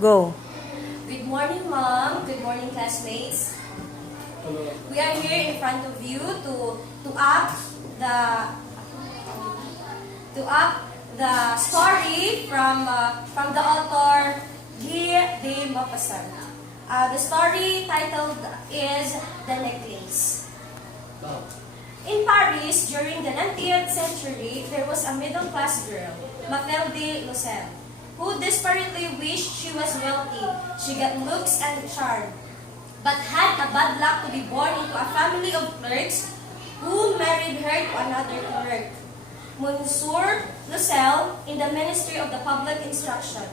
Go. Good morning, Mom. Good morning, classmates. We are here in front of you to up the story from the author Guy de Maupassant. The story titled is The Necklace. In Paris, during the 19th century, there was a middle-class girl, Mathilde Lucelle, who desperately wished she was wealthy. She got looks and charm, but had a bad luck to be born into a family of clerks who married her to another clerk, Monsieur Lucelle, in the Ministry of the Public Instruction.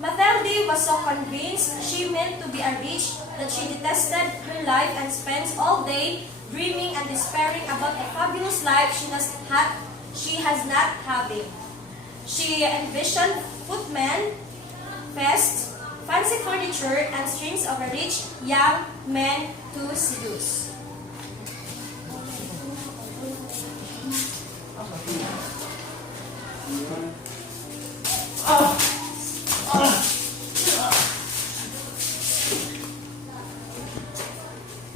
Mathilde was so convinced she meant to be a rich that she detested her life and spent all day dreaming and despairing about the fabulous life she has not having. She envisioned footmen, feasts, fancy furniture, and strings of a rich young men to seduce.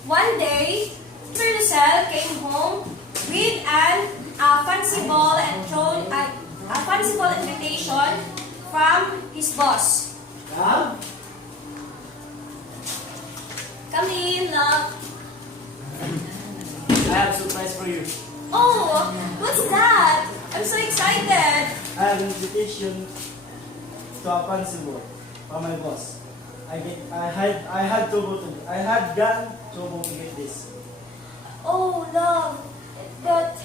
One day, Mr. Lucelle came home with a fancy ball and thrown a fancy ball invitation from his boss. Come in, love. I have a surprise for you. Oh, what's that? I'm so excited. I have an invitation to a fancy ball from my boss. I had gone to home to get this. Oh, love, but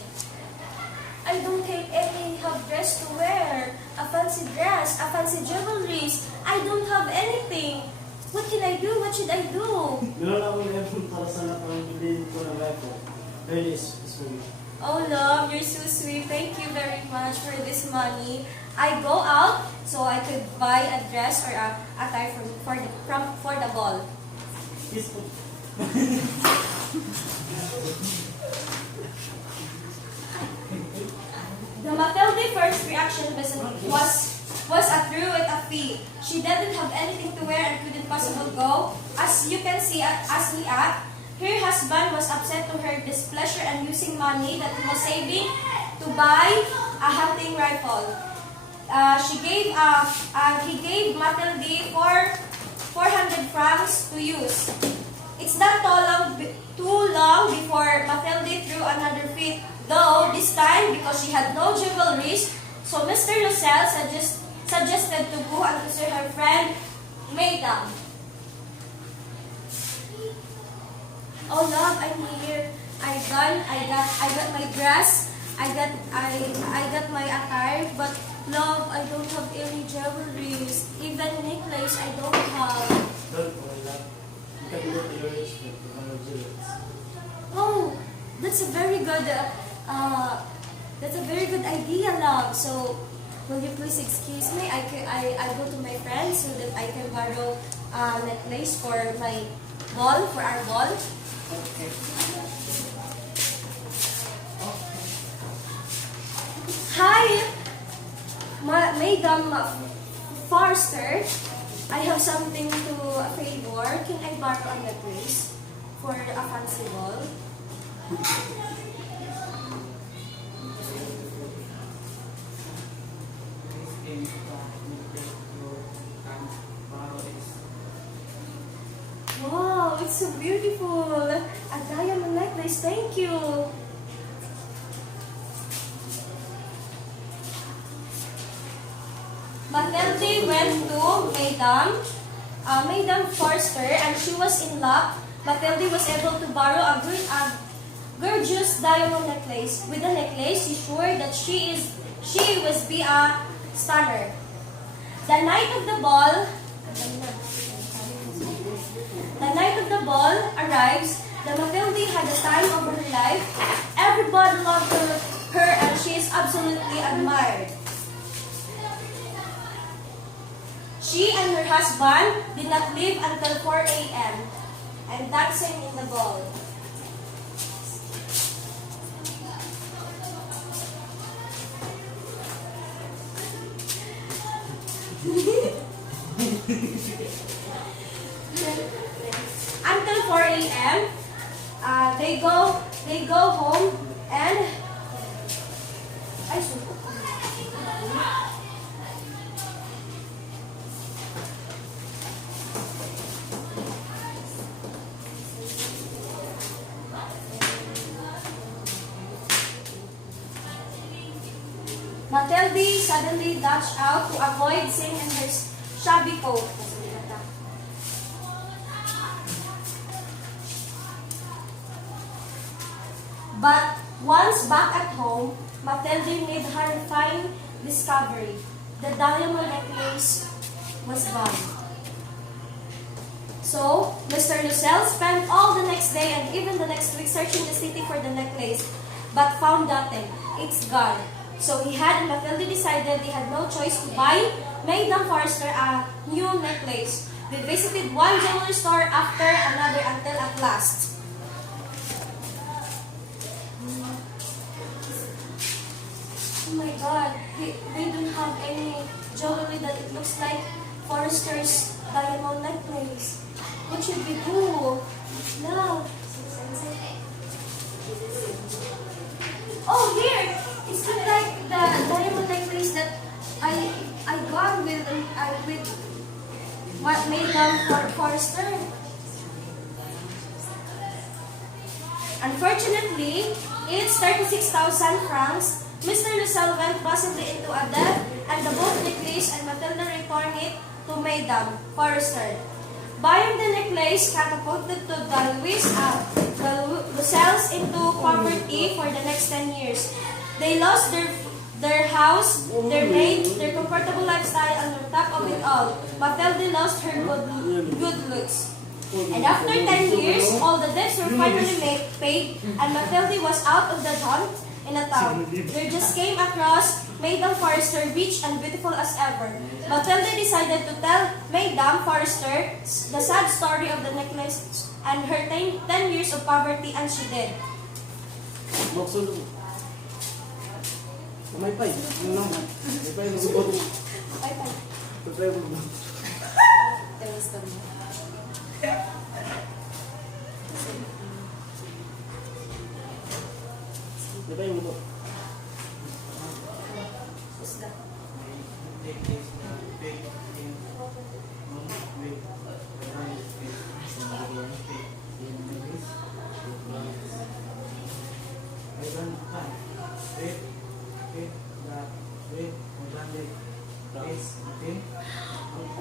I don't have dress to wear. A fancy dress, a fancy jewelries. I don't have anything. What can I do? What should I do? Meron akong effort para sa lahat ng bilhin ko ng life ko. Really is for you. Oh, love, you're so sweet. Thank you very much for this money. I go out so I could buy a dress or a attire for the ball. Yes po. The Mathilde first reaction was a throw at a fee. She didn't have anything to wear and couldn't possibly go. As you can see, as he acted, her husband was upset to her displeasure and using money that he was saving to buy a hunting rifle. He gave Mathilde 400 francs to use. It's not too long before Mathilde threw another fit, though this time because she had no jewelry. So Mr. Lucelle suggested to go and to see her friend Madame. Oh love, I'm here. I got my dress. I got my attire, but love, I don't have any jewelries. Even necklace, I don't have. Don't worry, love. You can go to your restaurant to buy your jewelry. Oh, that's a very good idea, love. So, will you please excuse me? I go to my friends so that I can borrow a necklace for our ball. Okay. Hi, Madam Forster. I have something to favor. Can I borrow a necklace for a fancy ball? Wow, it's so beautiful. A diamond necklace. Thank you. Mathilde went to Madame Forster, and she was in luck. Mathilde was able to borrow a gorgeous diamond necklace. With the necklace, she's sure that she was be a stunner. The night of the ball arrives. The Mathilde had the time of her life. Everybody loved her and she is absolutely admired. She and her husband did not leave until 4 a.m. and dancing in the ball. Until 4 a.m., they go home and ay, suko. Matilde suddenly dashed out to avoid seeing in her shabby coat. But once back at home, Matilde made her fine discovery. The diamond necklace was gone. So, Mr. Lucelle spent all the next day and even the next week searching the city for the necklace, but found nothing. It's gone. So he had and Matilde decided they had no choice to buy Madame Forrester a new necklace. They visited one jewelry store after another until at last. Oh my God, they don't have any jewelry that it looks like Forrester's diamond necklace. What should we do? No. Oh, here! It's not like the diamond necklace that I got with what made them for Forrester. Unfortunately, it's 36,000 francs. Mr. Lucelle went possibly into a debt, and the both necklace and Matilda returned it to Madame Forrester. Buying the necklace catapulted to the Lucelles into poverty for the next 10 years. They lost their house, their maid, their comfortable lifestyle, and on top of it all, Matilde lost her good looks. And after 10 years, all the debts were finally paid, and Matilde was out of the hunt in a town. They just came across Madame Forrester, rich and beautiful as ever. Matilde decided to tell Madame Forrester the sad story of the necklace and her 10 years of poverty, and she did. May pay. May pay.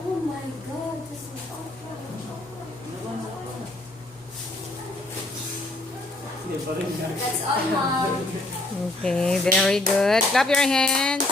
Oh my God, this is awful. That's all, Mom. Okay, very good. Clap your hands.